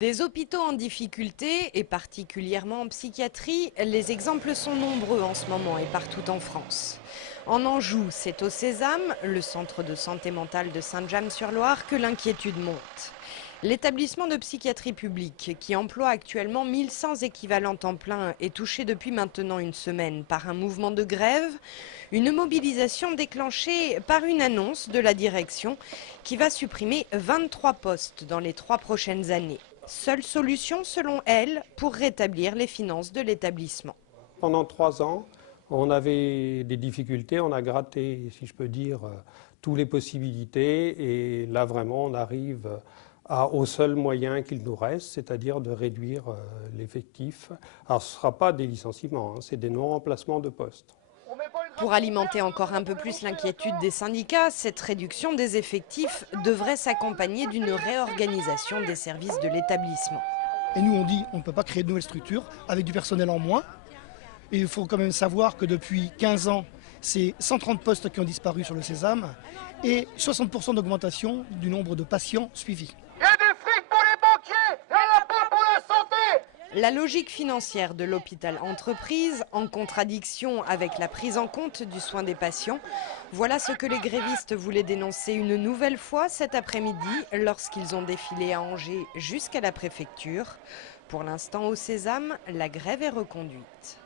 Des hôpitaux en difficulté, et particulièrement en psychiatrie, les exemples sont nombreux en ce moment et partout en France. En Anjou, c'est au Sésame, le centre de santé mentale de Saint-James-sur-Loire, que l'inquiétude monte. L'établissement de psychiatrie publique, qui emploie actuellement 1100 équivalents temps plein, est touché depuis maintenant une semaine par un mouvement de grève, une mobilisation déclenchée par une annonce de la direction qui va supprimer 23 postes dans les 3 prochaines années. Seule solution, selon elle, pour rétablir les finances de l'établissement. Pendant 3 ans, on avait des difficultés, on a gratté, si je peux dire, toutes les possibilités. Et là, vraiment, on arrive au seul moyen qu'il nous reste, c'est-à-dire de réduire l'effectif. Alors, ce ne sera pas des licenciements, c'est des non-remplacements de postes. Pour alimenter encore un peu plus l'inquiétude des syndicats, cette réduction des effectifs devrait s'accompagner d'une réorganisation des services de l'établissement. Et nous, on dit on ne peut pas créer de nouvelles structures avec du personnel en moins. Et il faut quand même savoir que depuis 15 ans, c'est 130 postes qui ont disparu sur le Sésame et 60% d'augmentation du nombre de patients suivis. Il y a du fric pour les banquiers, il n'y en a pas pour la santé. La logique financière de l'hôpital entreprise, en contradiction avec la prise en compte du soin des patients, voilà ce que les grévistes voulaient dénoncer une nouvelle fois cet après-midi lorsqu'ils ont défilé à Angers jusqu'à la préfecture. Pour l'instant, au Sésame, la grève est reconduite.